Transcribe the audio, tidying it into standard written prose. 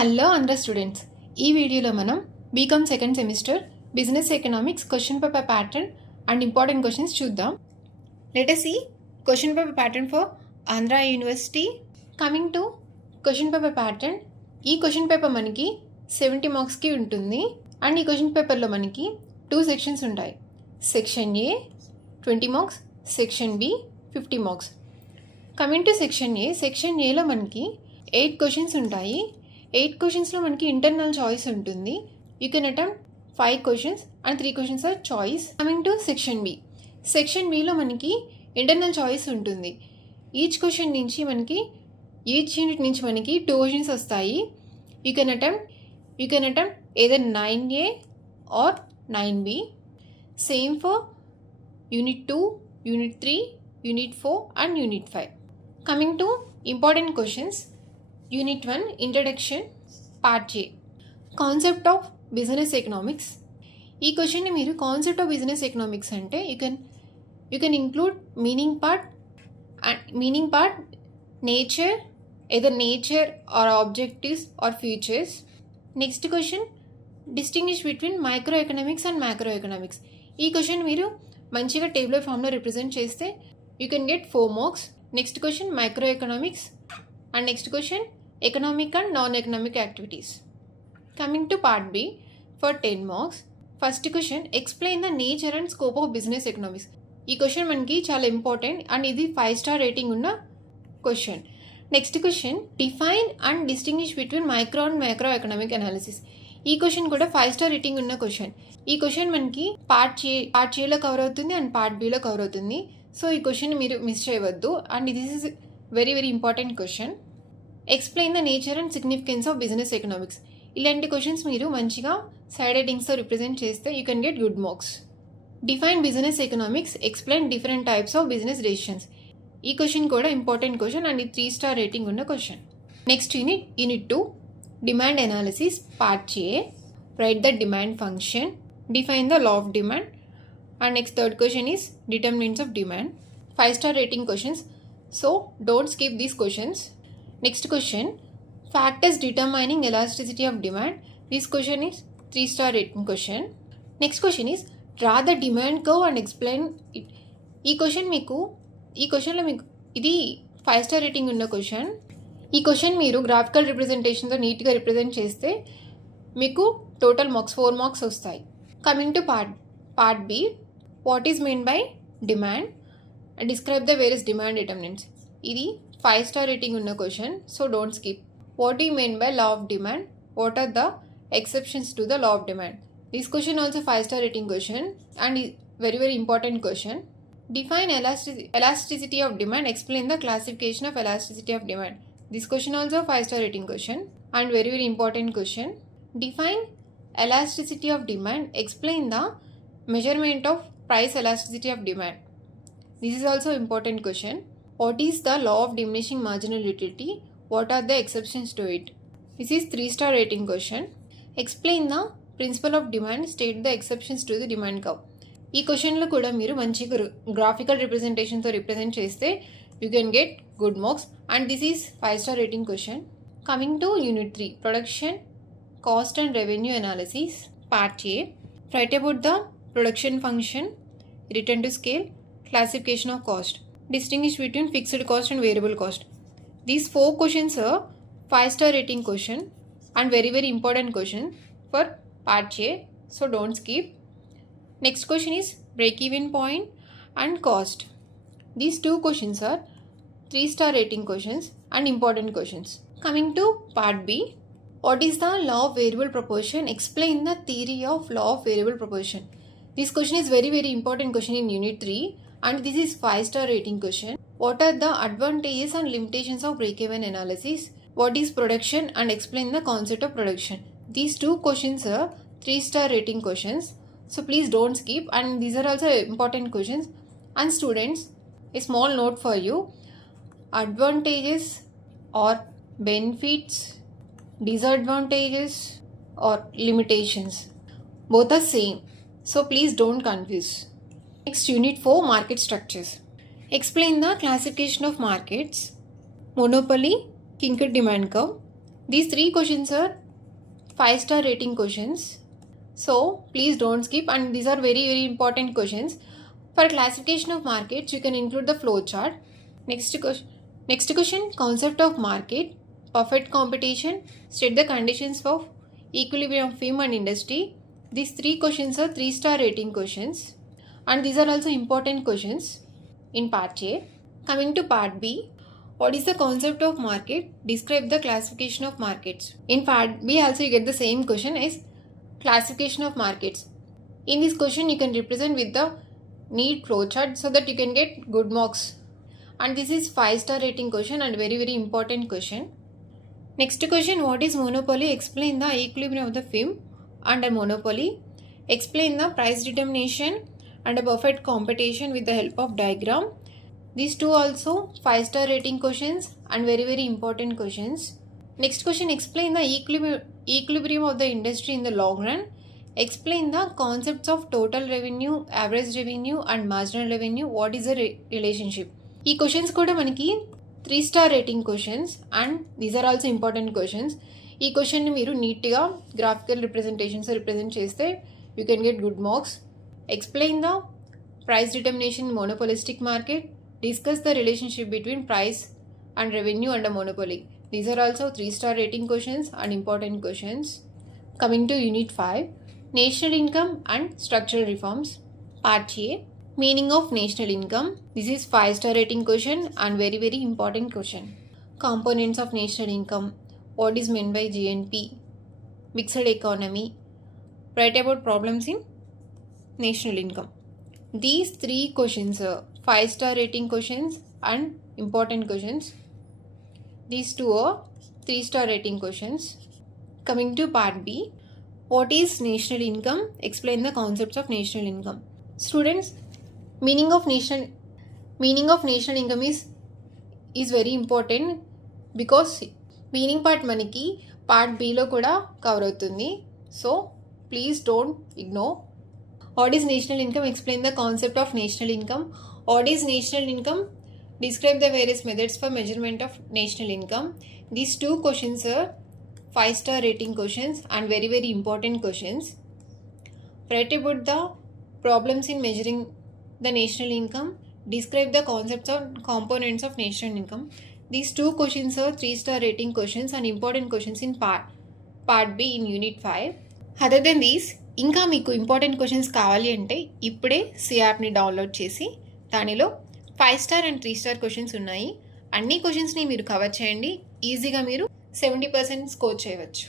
హలో ఆంధ్ర స్టూడెంట్స్, ఈ వీడియోలో మనం BCom second semester business economics question paper pattern and important questions చూద్దాం. Let us see question paper pattern for Andhra University. Coming to question paper pattern, ఈ question paper మనకి 70 మార్క్స్కి ఉంటుంది. అండ్ ఈ క్వశ్చన్ పేపర్లో మనకి 2 సెక్షన్స్ ఉంటాయి. Section A 20 marks, section B 50 marks. Coming to section A, section ఏలో మనకి 8 క్వశ్చన్స్ ఉంటాయి. 8 క్వశ్చన్స్లో మనకి ఇంటర్నల్ చాయిస్ ఉంటుంది. You can attempt 5 questions and 3 questions are choice. Coming to section B, section బిలో మనకి ఇంటర్నల్ చాయిస్ ఉంటుంది. ఈచ్ క్వశ్చన్ నుంచి మనకి ఈచ్ యూనిట్ నుంచి మనకి 2 క్వశ్చన్స్ వస్తాయి. You can attempt either 9A or 9B. Same for Unit 2, Unit 3, Unit 4 and Unit 5. Coming to important questions. Unit 1, Introduction, Part A. Concept of Business Economics. ఈ క్వశ్చన్ని మీరు concept of business economics అంటే you can include meaning part, nature, either nature or objectives or features. Next question, distinguish between micro economics and macro economics. ఈ question మీరు మంచిగా tabular ఫామ్లో represent చేస్తే you can get 4 marks. Next question micro economics and next question economic and non economic activities. Coming to part B for 10 marks. First question, explain the nature and scope of business economics. ఈ క్వశ్చన్ మనకి చాలా important and ఇది 5 star rating ఉన్న question. Next question, define and distinguish between micro and micro economic analysis. ఈ question కూడా 5 star rating ఉన్న question. ఈ క్వశ్చన్ మనకి పార్ట్ ఏలో కవర్ అవుతుంది అండ్ పార్ట్ బిలో కవర్ అవుతుంది. సో ఈ క్వశ్చన్ మీరు మిస్ చేయవద్దు and this is very very important question. Explain the nature and significance of business economics. ఇలాంటి క్వశ్చన్స్ మీరు మంచిగా సైడ్ హెడ్డింగ్స్తో రిప్రజెంట్ చేస్తే you can get good marks. Define business economics, explain different types of business decisions. ఈ question కూడా important question and 3 star rating ఉన్న question. Next unit 2, demand analysis, part A. Write the demand function, define the law of demand and next third question is determinants of demand. 5 star rating questions, so don't skip these questions. Next question, factors determining elasticity of demand. This question is 3 star rating question. Next question is, draw the demand curve and explain it. ఈ క్వశ్చన్లో మీకు ఇది 5 star rating ఉన్న question. ఈ question మీరు graphical రిప్రజెంటేషన్తో నీట్గా represent చేస్తే మీకు టోటల్ మార్క్స్ 4 మార్క్స్ వస్తాయి. Coming to part B, what is mean by demand and describe the various demand determinants. ఇది 5 స్టార్ రేటింగ్ ఉన్న question, so don't skip. What you mean by law of demand, what are the exceptions to the law of demand. This question also 5 star rating question and very very important question. Define elasticity of demand, explain the classification of elasticity of demand. This question also 5 star rating question and very very important question. Define elasticity of demand, explain the measurement of price elasticity of demand. This is also important question. What is the law of diminishing marginal utility? What are the exceptions to it? This is 3 star rating question. Explain the principle of demand, state the exceptions to the demand curve. ఈ క్వశ్చన్లో కూడా మీరు మంచిగా గ్రాఫికల్ రిప్రజెంటేషన్తో రిప్రజెంట్ చేస్తే you can get good marks and this is 5 star rating question. Coming to unit 3, production, cost and revenue analysis, part A. Write about the production function, return to scale, classification of cost, distinguish between fixed cost and variable cost. These 4 questions are 5 star rating question and very very important question for part A, so don't skip. Next question is break even point and cost. These 2 questions are 3 star rating questions and important questions. Coming to part B, what is the law of variable proportion, explain the theory of law of variable proportion. This question is very very important question in unit 3 and this is 5 star rating question. What are the advantages and limitations of break-even analysis? What is production and explain the concept of production. These 2 questions are 3 star rating questions, so please don't skip and these are also important questions. And students, a small note for you, advantages or benefits, disadvantages or limitations, both are same, so please don't confuse. Next, unit 4, market structures. Explain the classification of markets, monopoly, kinked demand curve, These 3 questions are 5-star rating questions. So please don't skip, and these are very important questions. For classification of markets, you can include the flow chart. Next question, concept of market, perfect competition, state the conditions of equilibrium of firm and industry. These 3 questions are 3-star rating questions, and these are also important questions in part A. Coming to part B, what is the concept of market? Describe the classification of markets. In part B also you get the same question as classification of markets. In this question you can represent with the neat flowchart so that you can get good marks. And this is 5-star rating question and very important question. Next question, what is monopoly? Explain the equilibrium of the firm under monopoly. Explain the price determination and a perfect competition with the help of diagram. These 2 also 5-star rating questions and very important questions. Next question, explain the equilibrium of the industry in the long run. Explain the concepts of total revenue, average revenue and marginal revenue. What is the relationship? ఈ questions కూడా మనకి 3-star rating questions, and these are also important questions. ఈ క్వశ్చన్ని మీరు నీట్గా graphical represent చేస్తే you can get good marks. Explain the price determination in monopolistic market. Discuss the relationship between price and revenue and monopoly. These are also 3-star rating questions and important questions. Coming to unit 5, national income and structural reforms. Part A, meaning of national income. This is 5-star rating question and very important question. Components of national income. What is meant by GNP? Mixed economy. Write about problems in national income. These 3 questions are 5-star rating questions and important questions. These 2 are 3-star rating questions. Coming to part B, what is national income? Explain the concepts of national income. Students, meaning of national income is very important because meaning part మనకి part B లో కూడా కవర్ అవుతుంది. So please don't ignore. What is national income? Explain the concept of national income. What is national income? Describe the various methods for measurement of national income. These 2 questions are 5-star rating questions and very important questions. Write about the problems in measuring the national income. Describe the concepts of components of national income. These 2 questions are 3-star rating questions and important questions in part B in unit 5. Other than these, ఇంకా మీకు important questions కావాలి అంటే ఇప్పుడే సి యాప్ని డౌన్లోడ్ చేసి దానిలో 5-star and 3-star questions ఉన్నాయి. అన్ని క్వశ్చన్స్ని మీరు కవర్ చేయండి. ఈజీగా మీరు 70% స్కోర్ చేయవచ్చు.